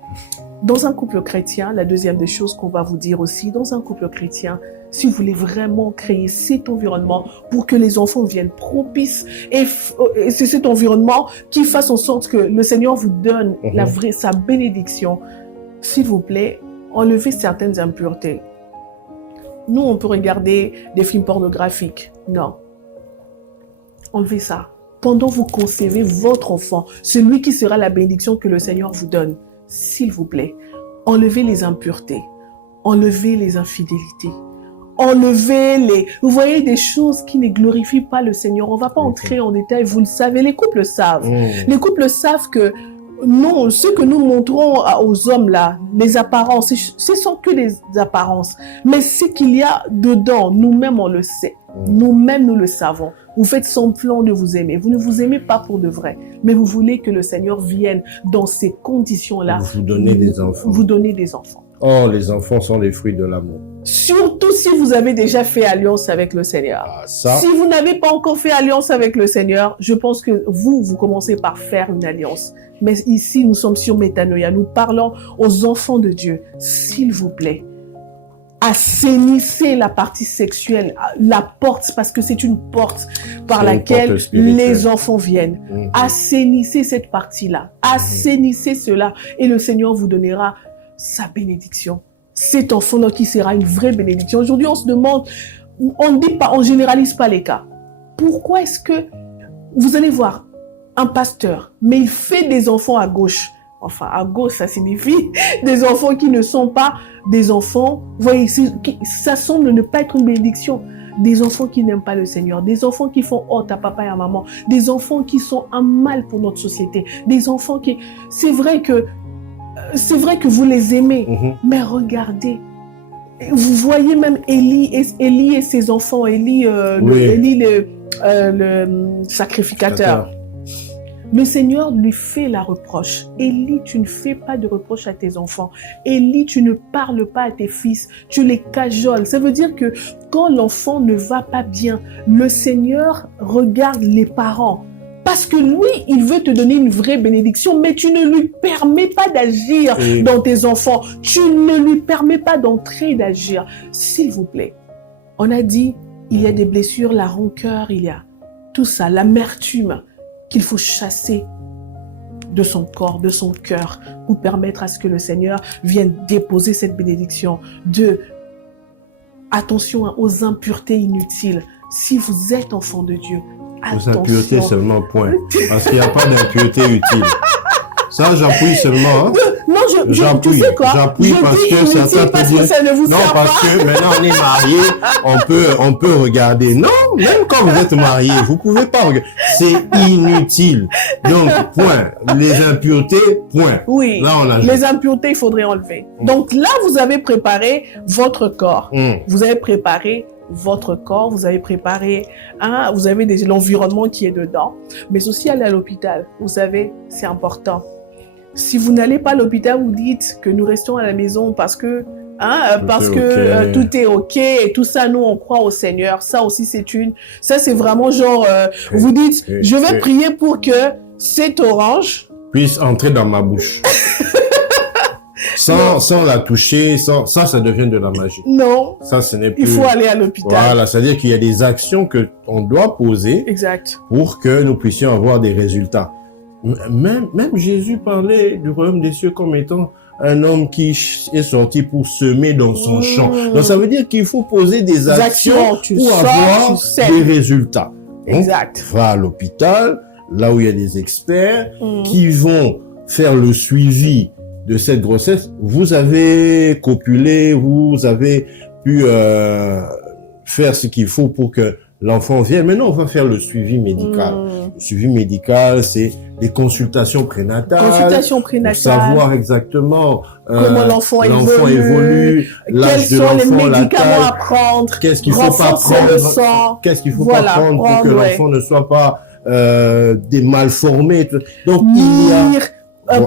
dans un couple chrétien, la deuxième des choses qu'on va vous dire aussi, dans un couple chrétien, si vous voulez vraiment créer cet environnement pour que les enfants viennent propices, et c'est cet environnement qui fasse en sorte que le Seigneur vous donne sa bénédiction, s'il vous plaît, enlevez certaines impuretés. Nous, on peut regarder des films pornographiques. Non. Enlevez ça. Pendant que vous concevez votre enfant, celui qui sera la bénédiction que le Seigneur vous donne, s'il vous plaît, enlevez les impuretés, enlevez les infidélités, vous voyez, des choses qui ne glorifient pas le Seigneur. On ne va pas entrer en détail, vous le savez, les couples savent. Les couples savent que non, ce que nous montrons aux hommes là, les apparences, ce sont que des apparences. Mais ce qu'il y a dedans, nous-mêmes on le sait. Nous-mêmes nous le savons. Vous faites semblant de vous aimer. Vous ne vous aimez pas pour de vrai. Mais vous voulez que le Seigneur vienne dans ces conditions-là. Vous donnez des enfants. Vous donnez des enfants. Oh, les enfants sont les fruits de l'amour. Surtout si vous avez déjà fait alliance avec le Seigneur. Si vous n'avez pas encore fait alliance avec le Seigneur, je pense que vous commencez par faire une alliance. Mais ici, nous sommes sur Métanoïa. Nous parlons aux enfants de Dieu. S'il vous plaît, assainissez la partie sexuelle, la porte, parce que c'est une porte par laquelle les enfants viennent. Assainissez cette partie-là. Assainissez cela. Et le Seigneur vous donnera sa bénédiction. Cet enfant-là qui sera une vraie bénédiction. Aujourd'hui, on se demande, on ne dit pas, on généralise pas les cas. Pourquoi est-ce que, vous allez voir, un pasteur, mais il fait des enfants à gauche. Enfin, à gauche, ça signifie des enfants qui ne sont pas des enfants, vous voyez, ça semble ne pas être une bénédiction. Des enfants qui n'aiment pas le Seigneur, des enfants qui font honte à papa et à maman, des enfants qui sont un mal pour notre société, des enfants qui, c'est vrai que vous les aimez, mais regardez, vous voyez même Élie et ses enfants, Élie le sacrificateur. Le Seigneur lui fait la reproche. Élie, tu ne fais pas de reproche à tes enfants. Élie, tu ne parles pas à tes fils. Tu les cajoles. Ça veut dire que quand l'enfant ne va pas bien, le Seigneur regarde les parents. Parce que lui, il veut te donner une vraie bénédiction, mais tu ne lui permets pas d'agir dans tes enfants. Tu ne lui permets pas d'entrer, d'agir. S'il vous plaît, on a dit, il y a des blessures, la rancœur, il y a tout ça, l'amertume qu'il faut chasser de son corps, de son cœur, pour permettre à ce que le Seigneur vienne déposer cette bénédiction. Attention aux impuretés inutiles. Si vous êtes enfant de Dieu, aux impuretés seulement, point. Parce qu'il n'y a pas d'impureté utile. Ça, j'appuie seulement. Hein. Non, j'appuie. J'appuie parce que certains peuvent dire. Non, parce que maintenant on est marié, on peut regarder. Non, même quand vous êtes marié, vous pouvez pas regarder. C'est inutile. Donc, point. Les impuretés, point. Oui. Là, on a les impuretés, il faudrait enlever. Donc là, vous avez préparé votre corps. Vous avez préparé votre corps, vous avez préparé, vous avez l'environnement qui est dedans, mais aussi aller à l'hôpital. Vous savez, c'est important. Si vous n'allez pas à l'hôpital, vous dites que nous restons à la maison parce que tout est ok et tout ça, nous on croit au Seigneur. Ça aussi ça c'est vraiment genre, vous dites, je vais prier pour que cette orange puisse entrer dans ma bouche. Sans la toucher, ça devient de la magie. Non. Ça, ce n'est plus. Il faut aller à l'hôpital. Voilà, c'est-à-dire qu'il y a des actions que on doit poser. Exact. Pour que nous puissions avoir des résultats. Même Jésus parlait du royaume des cieux comme étant un homme qui est sorti pour semer dans son champ. Donc, ça veut dire qu'il faut poser des actions pour avoir des résultats. Exact. Donc, va à l'hôpital, là où il y a des experts qui vont faire le suivi de cette grossesse. Vous avez copulé, vous avez pu faire ce qu'il faut pour que l'enfant vienne. Maintenant, on va faire le suivi médical. Le suivi médical, c'est les consultations prénatales. Pour savoir exactement comment l'enfant évolue, l'âge de l'enfant, quels sont les médicaments à prendre, qu'est-ce qu'il faut pas prendre, qu'est-ce qu'il faut pas prendre pour que l'enfant ne soit pas malformé. Donc, il y a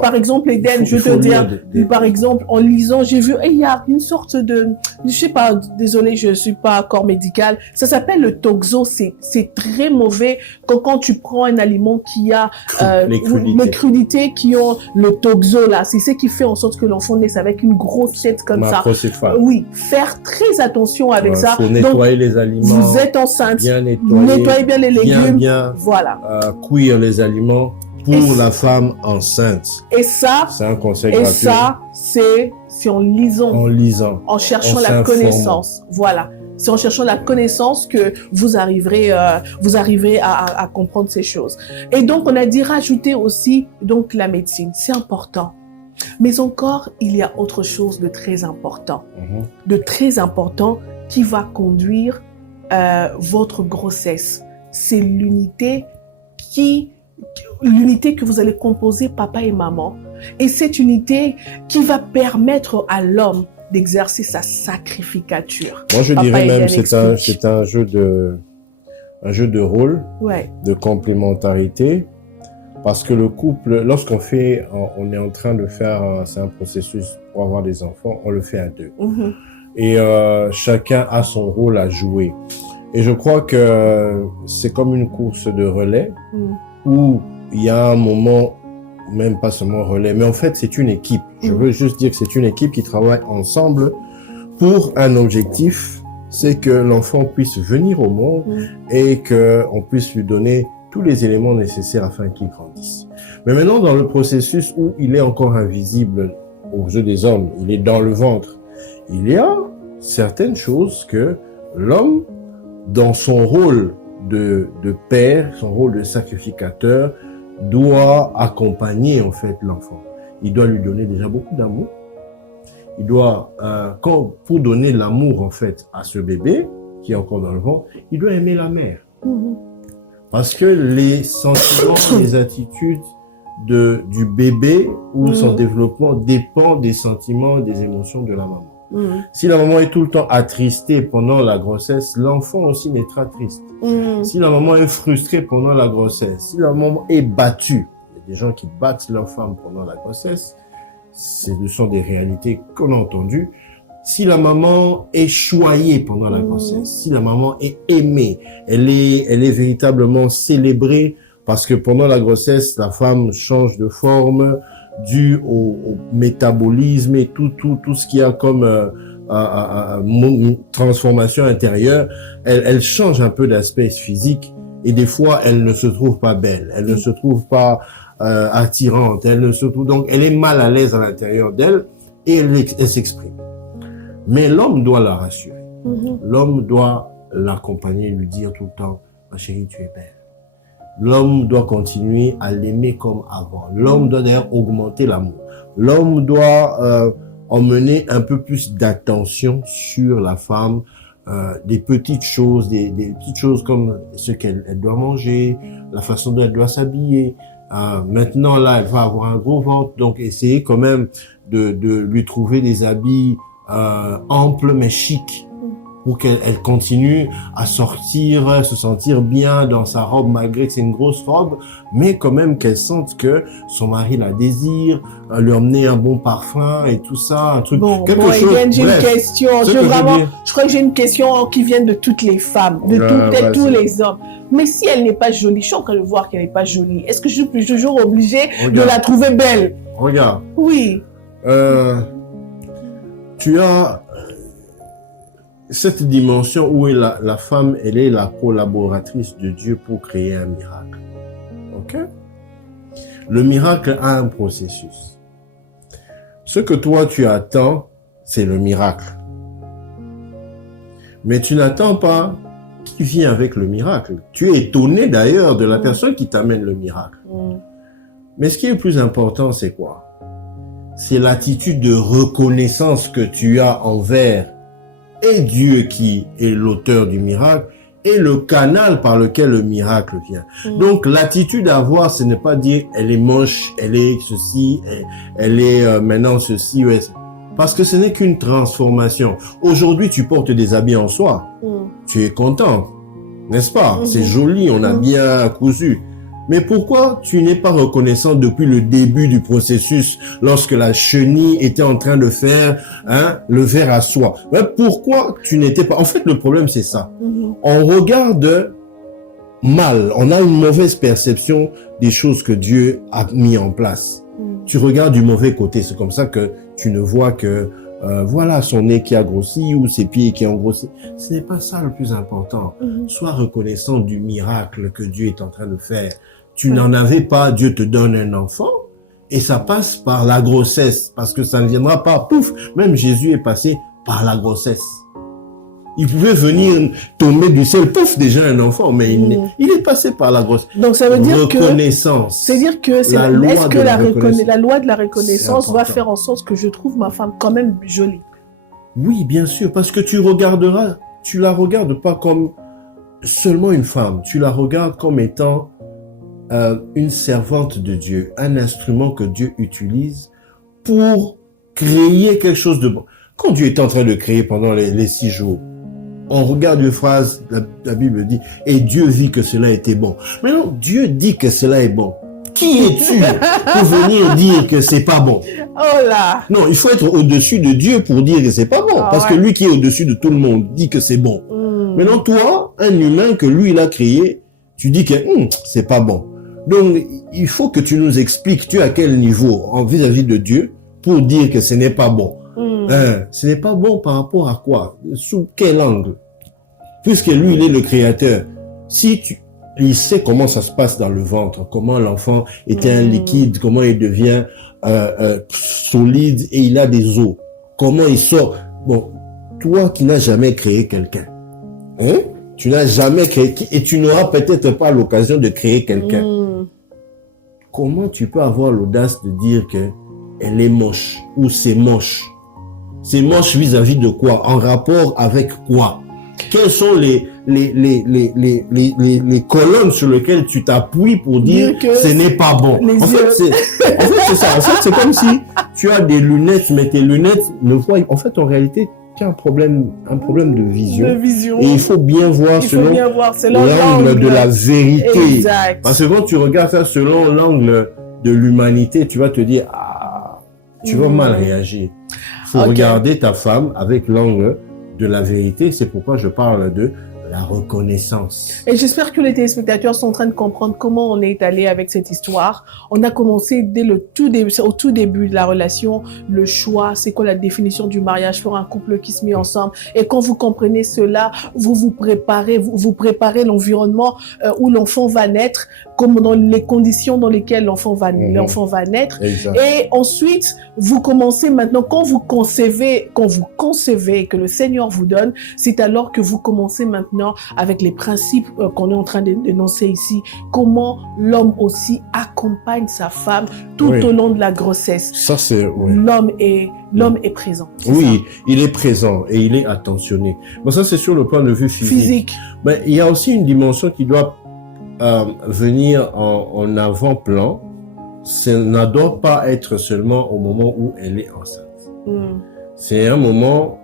par exemple, Eden, je veux te dire, par exemple, en lisant, j'ai vu, il y a une sorte de, je sais pas, désolé, je suis pas corps médical, ça s'appelle le toxo, c'est très mauvais quand tu prends un aliment qui a les crudités qui ont le toxo là, c'est ce qui fait en sorte que l'enfant naisse avec une grosse tête comme ça. Oui, faire très attention avec ça. Faut nettoyer les aliments. Vous êtes enceinte, bien nettoyer bien les légumes, bien voilà. Cuire les aliments. Pour la femme enceinte. Et ça, c'est un conseil gratuit. Et ça, c'est en lisant. En cherchant la connaissance. Voilà. C'est en cherchant la connaissance que vous arriverez à comprendre ces choses. Et donc, on a dit rajouter aussi donc la médecine. C'est important. Mais encore, il y a autre chose de très important. De très important qui va conduire votre grossesse. C'est l'unité que vous allez composer papa et maman. Et cette unité qui va permettre à l'homme d'exercer sa sacrificature. Moi, je dirais même c'est un jeu de rôle, de complémentarité. Parce que le couple, lorsqu'on est en train de faire, c'est un processus pour avoir des enfants, on le fait à deux. Et chacun a son rôle à jouer. Et je crois que c'est comme une course de relais où il y a un moment, même pas seulement relais, mais en fait c'est une équipe. Je veux juste dire que c'est une équipe qui travaille ensemble pour un objectif, c'est que l'enfant puisse venir au monde et qu'on puisse lui donner tous les éléments nécessaires afin qu'il grandisse. Mais maintenant, dans le processus où il est encore invisible aux yeux des hommes, il est dans le ventre, il y a certaines choses que l'homme, dans son rôle de père, son rôle de sacrificateur, doit accompagner en fait l'enfant. Il doit lui donner déjà beaucoup d'amour. Il doit, pour donner l'amour en fait à ce bébé qui est encore dans le ventre, il doit aimer la mère. Parce que les sentiments, les attitudes du bébé ou son développement dépendent des sentiments, des émotions de la maman. Si la maman est tout le temps attristée pendant la grossesse, l'enfant aussi naîtra triste. Si la maman est frustrée pendant la grossesse, si la maman est battue, il y a des gens qui battent leur femme pendant la grossesse, ce sont des réalités qu'on a entendues. Si la maman est choyée pendant la grossesse, si la maman est aimée, elle est véritablement célébrée parce que pendant la grossesse, la femme change de forme dû au métabolisme et tout ce qu'il y a comme transformation intérieure. Elle change un peu d'aspect physique et des fois, elle ne se trouve pas belle, elle ne se trouve pas attirante, donc elle est mal à l'aise à l'intérieur d'elle et elle s'exprime. Mais l'homme doit la rassurer. L'homme doit l'accompagner, lui dire tout le temps, ma chérie, tu es belle. L'homme doit continuer à l'aimer comme avant. L'homme doit d'ailleurs augmenter l'amour. L'homme doit emmener un peu plus d'attention sur la femme, des petites choses, des petites choses comme ce qu'elle doit manger, la façon dont elle doit s'habiller. Maintenant, là, elle va avoir un gros ventre, donc essayez quand même de lui trouver des habits amples mais chics, pour qu'elle continue à sortir, se sentir bien dans sa robe, malgré que c'est une grosse robe, mais quand même qu'elle sente que son mari la désire, lui emmener un bon parfum et tout ça, un truc, quelque chose. Hélène, j'ai une question. Je crois que j'ai une question qui vient de toutes les femmes, de tous les hommes. Mais si elle n'est pas jolie, je suis en train de voir qu'elle n'est pas jolie. Est-ce que je suis toujours obligée de la trouver belle? Regarde. Oui. Tu as cette dimension où la femme, elle est la collaboratrice de Dieu pour créer un miracle. Ok? Le miracle a un processus. Ce que toi, tu attends, c'est le miracle. Mais tu n'attends pas qui vient avec le miracle. Tu es étonné d'ailleurs de la personne qui t'amène le miracle. Mais ce qui est le plus important, c'est quoi? C'est l'attitude de reconnaissance que tu as envers et Dieu qui est l'auteur du miracle et le canal par lequel le miracle vient. Donc l'attitude à avoir, ce n'est pas dire elle est moche, elle est ceci, elle est maintenant ceci, parce que ce n'est qu'une transformation. Aujourd'hui, tu portes des habits en soie, tu es content, n'est-ce pas? C'est joli, on a bien cousu. Mais pourquoi tu n'es pas reconnaissant depuis le début du processus, lorsque la chenille était en train de faire le ver à soie? Mais pourquoi tu n'étais pas... En fait, le problème, c'est ça. On regarde mal, on a une mauvaise perception des choses que Dieu a mis en place. Tu regardes du mauvais côté, c'est comme ça que tu ne vois que voilà son nez qui a grossi ou ses pieds qui ont grossi. Ce n'est pas ça le plus important. Sois reconnaissant du miracle que Dieu est en train de faire. Tu n'en avais pas, Dieu te donne un enfant et ça passe par la grossesse parce que ça ne viendra pas, pouf, même Jésus est passé par la grossesse. Il pouvait venir tomber du ciel, pouf, déjà un enfant, mais il est passé par la grossesse. Donc ça veut dire reconnaissance. C'est-à-dire que la loi de la reconnaissance va faire en sorte que je trouve ma femme quand même jolie. Oui, bien sûr, parce que tu la regardes pas comme seulement une femme, tu la regardes comme étant une servante de Dieu, un instrument que Dieu utilise pour créer quelque chose de bon. Quand Dieu est en train de créer pendant les 6 jours, on regarde une phrase, la Bible dit, et Dieu vit que cela était bon. Mais non, Dieu dit que cela est bon. Qui es-tu pour venir dire que c'est pas bon? Oh là! Non, il faut être au-dessus de Dieu pour dire que c'est pas bon. Parce que lui qui est au-dessus de tout le monde dit que c'est bon. Maintenant, toi, un humain que lui, il a créé, tu dis que c'est pas bon. Donc, il faut que tu nous expliques, tu es à quel niveau vis-à-vis de Dieu pour dire que ce n'est pas bon. Ce n'est pas bon par rapport à quoi? Sous quel angle? Puisque lui, il est le créateur. Il sait comment ça se passe dans le ventre, comment l'enfant était un liquide, comment il devient solide et il a des os. Comment il sort. Bon, toi qui n'as jamais créé quelqu'un, tu n'as jamais créé, et tu n'auras peut-être pas l'occasion de créer quelqu'un. Comment tu peux avoir l'audace de dire que elle est moche ou c'est moche? C'est moche vis-à-vis de quoi? En rapport avec quoi? Quelles sont les colonnes sur lesquelles tu t'appuies pour dire que ce n'est pas bon? En fait, c'est ça. En fait, c'est comme si tu as des lunettes, mais tes lunettes ne voient. En fait, en réalité, tu as un problème de vision. Et il faut bien voir selon l'angle de la vérité. Exact. Parce que quand tu regardes ça selon l'angle de l'humanité, tu vas te dire, tu vas mal réagir. Il faut regarder ta femme avec l'angle de la vérité. C'est pourquoi je parle de la reconnaissance. Et j'espère que les téléspectateurs sont en train de comprendre comment on est allé avec cette histoire. On a commencé dès au tout début de la relation, le choix, c'est quoi la définition du mariage pour un couple qui se met ensemble. Et quand vous comprenez cela, vous préparez l'environnement où l'enfant va naître, comme dans les conditions dans lesquelles l'enfant va naître. Exact. Et ensuite, vous commencez maintenant, quand vous concevez, que le Seigneur vous donne, c'est alors que vous commencez maintenant avec les principes qu'on est en train d'énoncer ici, comment l'homme aussi accompagne sa femme tout au long de la grossesse. Ça, c'est... Oui. L'homme est présent. Oui, il est présent et il est attentionné. Bon, ça, c'est sur le point de vue physique. Mais il y a aussi une dimension qui doit venir en avant-plan. Ça ne doit pas être seulement au moment où elle est enceinte. C'est un moment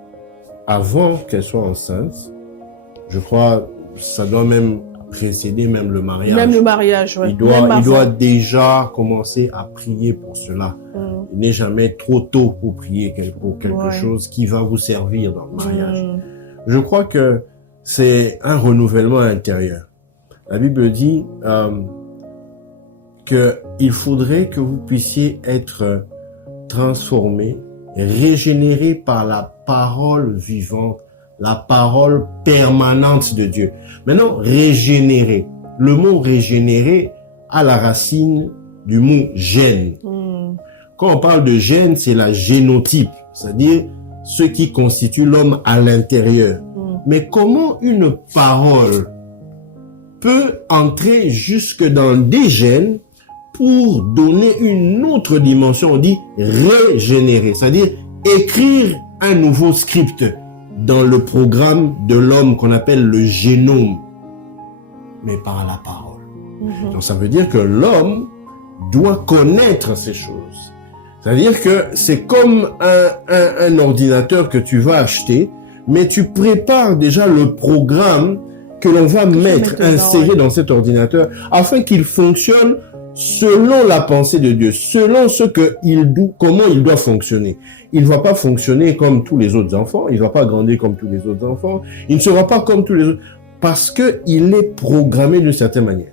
avant qu'elle soit enceinte. Je crois ça doit même précéder même le mariage. Même le mariage, oui. Il doit déjà commencer à prier pour cela. Il n'est jamais trop tôt pour prier pour quelque chose qui va vous servir dans le mariage. Je crois que c'est un renouvellement intérieur. La Bible dit qu'il faudrait que vous puissiez être transformés, régénérés par la parole vivante, la parole permanente de Dieu. Maintenant, régénérer. Le mot régénérer a la racine du mot gène. Quand on parle de gène, c'est la génotype, c'est-à-dire ce qui constitue l'homme à l'intérieur. Mais comment une parole peut entrer jusque dans des gènes pour donner une autre dimension? On dit régénérer, c'est-à-dire écrire un nouveau script dans le programme de l'homme qu'on appelle le génome, mais par la parole. Donc ça veut dire que l'homme doit connaître ces choses. C'est-à-dire que c'est comme un ordinateur que tu vas acheter, mais tu prépares déjà le programme que l'on va insérer dans cet ordinateur afin qu'il fonctionne selon la pensée de Dieu, selon comment il doit fonctionner. Il ne va pas fonctionner comme tous les autres enfants, il ne va pas grandir comme tous les autres enfants, il ne sera pas comme tous les autres, parce qu'il est programmé d'une certaine manière.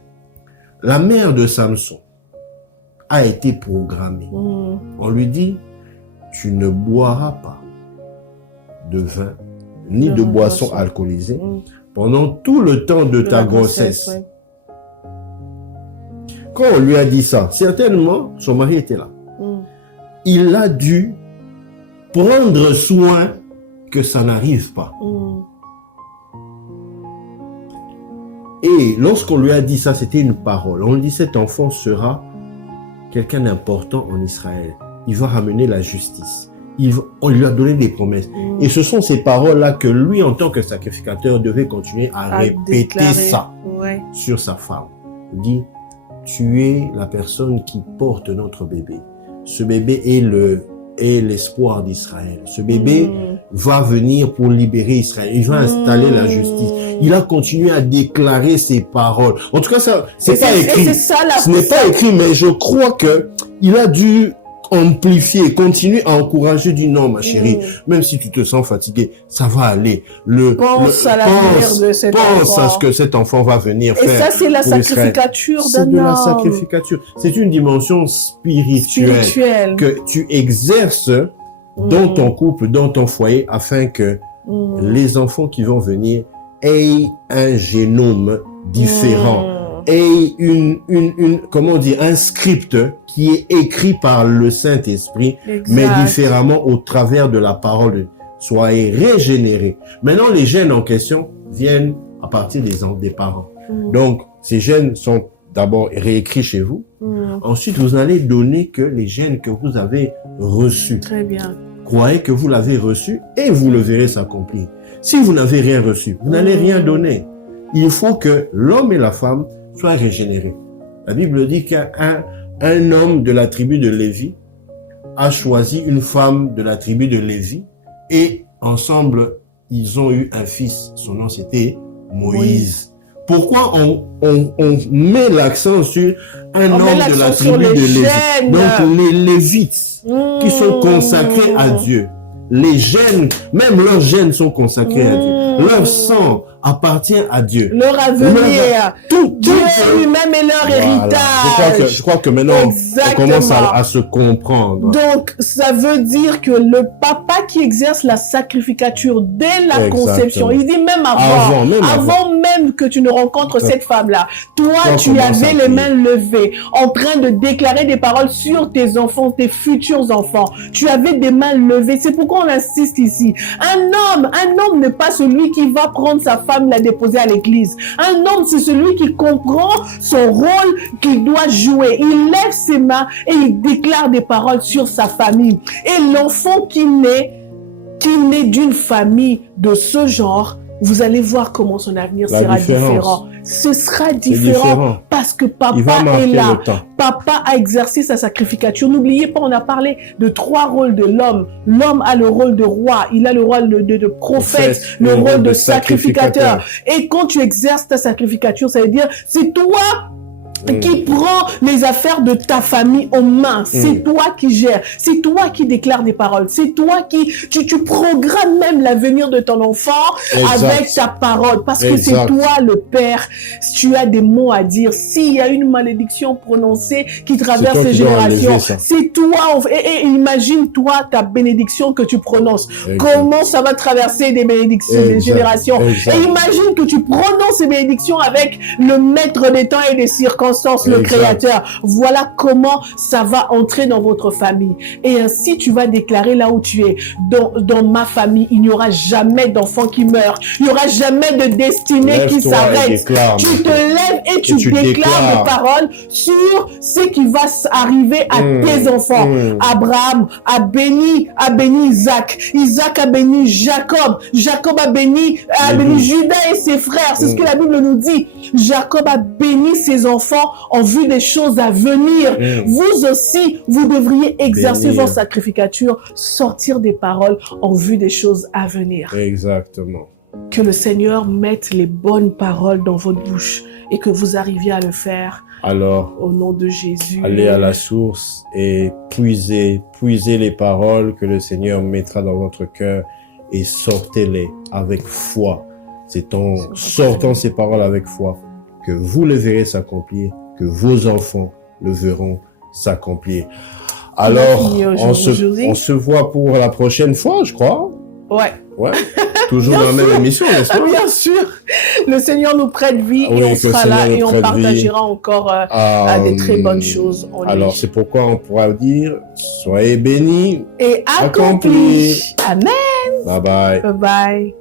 La mère de Samson a été programmée. On lui dit, tu ne boiras pas de vin, ni de boissons alcoolisées pendant tout le temps de ta grossesse. Quand on lui a dit ça, certainement, son mari était là. Il a dû prendre soin que ça n'arrive pas. Et lorsqu'on lui a dit ça, c'était une parole. On lui dit, cet enfant sera quelqu'un d'important en Israël. Il va ramener la justice. On lui a donné des promesses. Et ce sont ces paroles-là que lui, en tant que sacrificateur, devait continuer à répéter ça sur sa femme. Il dit, tu es la personne qui porte notre bébé. Ce bébé est l'espoir d'Israël. Ce bébé va venir pour libérer Israël. Il va installer la justice. Il a continué à déclarer ses paroles. En tout cas, ça, c'est pas écrit. Ce n'est pas écrit, mais je crois que il a dû amplifier, continuer à encourager du non, ma chérie. Même si tu te sens fatigué, ça va aller. Pense à l'avenir de cet enfant. Pense à ce que cet enfant va venir faire. Et ça, c'est la sacrificature d'un homme. C'est de la sacrificature. C'est une dimension spirituelle que tu exerces dans ton couple, dans ton foyer, afin que les enfants qui vont venir aient un génome différent, aient comment dire, un script qui est écrit par le Saint-Esprit, mais différemment au travers de la parole. Soyez régénérés. Maintenant, les gènes en question viennent à partir des parents. Donc, ces gènes sont d'abord réécrits chez vous. Ensuite, vous allez donner que les gènes que vous avez reçus. Très bien. Croyez que vous l'avez reçu et vous le verrez s'accomplir. Si vous n'avez rien reçu, vous n'allez rien donner. Il faut que l'homme et la femme soient régénérés. La Bible dit qu'un homme de la tribu de Lévi a choisi une femme de la tribu de Lévi et ensemble, ils ont eu un fils. Son nom, c'était Moïse. Pourquoi on met l'accent sur un homme de la tribu de Lévi? Donc, les Lévites qui sont consacrés à Dieu. les gènes, même leurs gènes sont consacrés à Dieu. Leur sang appartient à Dieu. Leur avenir, Dieu lui-même est leur héritage. Je crois que maintenant, on commence à se comprendre. Donc, ça veut dire que le papa qui exerce la sacrificature dès la conception, il dit même avant même que tu ne rencontres cette femme-là, toi, tu avais les mains levées, en train de déclarer des paroles sur tes enfants, tes futurs enfants. Tu avais des mains levées. C'est pourquoi on insiste ici. Un homme n'est pas celui qui va prendre sa femme, la déposer à l'église. Un homme, c'est celui qui comprend son rôle qu'il doit jouer. Il lève ses mains et il déclare des paroles sur sa famille. Et l'enfant qui naît d'une famille de ce genre, vous allez voir comment son avenir sera différent. Ce sera différent parce que papa est là. Papa a exercé sa sacrificature. N'oubliez pas, on a parlé de 3 rôles de l'homme. L'homme a le rôle de roi, il a le rôle de prophète, le rôle de sacrificateur. Et quand tu exerces ta sacrificature, ça veut dire c'est toi qui prend les affaires de ta famille en main. C'est toi qui gères. C'est toi qui déclares des paroles. C'est toi qui... Tu programmes même l'avenir de ton enfant avec ta parole. Parce que c'est toi le père. Tu as des mots à dire. S'il y a une malédiction prononcée qui traverse les générations, c'est toi. Et imagine-toi ta bénédiction que tu prononces. Comment ça va traverser des bénédictions, des générations. Et imagine que tu prononces ces bénédictions avec le maître des temps et des circonstances, le Créateur. Voilà comment ça va entrer dans votre famille. Et ainsi, tu vas déclarer là où tu es. Dans ma famille, il n'y aura jamais d'enfant qui meurt. Il n'y aura jamais de destinée qui s'arrête. Tu te lèves et tu déclares des paroles sur ce qui va arriver à tes enfants. Abraham a béni Isaac. Isaac a béni Jacob. Jacob a béni Judas et ses frères. C'est ce que la Bible nous dit. Jacob a béni ses enfants en vue des choses à venir. Vous aussi, vous devriez exercer votre sacrificature, sortir des paroles en vue des choses à venir. Exactement. Que le Seigneur mette les bonnes paroles dans votre bouche et que vous arriviez à le faire. Alors, au nom de Jésus, allez à la source et puisez les paroles que le Seigneur mettra dans votre cœur et sortez-les avec foi. C'est en sortant ces paroles avec foi que vous le verrez s'accomplir, que vos enfants le verront s'accomplir. Alors, on se voit pour la prochaine fois, je crois. Ouais. Toujours dans la même émission, n'est-ce pas? Bien sûr. Le Seigneur nous prête vie et on sera là et on partagera encore des très bonnes choses en lui. Alors, c'est pourquoi on pourra dire, soyez bénis et accomplis. Amen. Bye bye. Bye bye.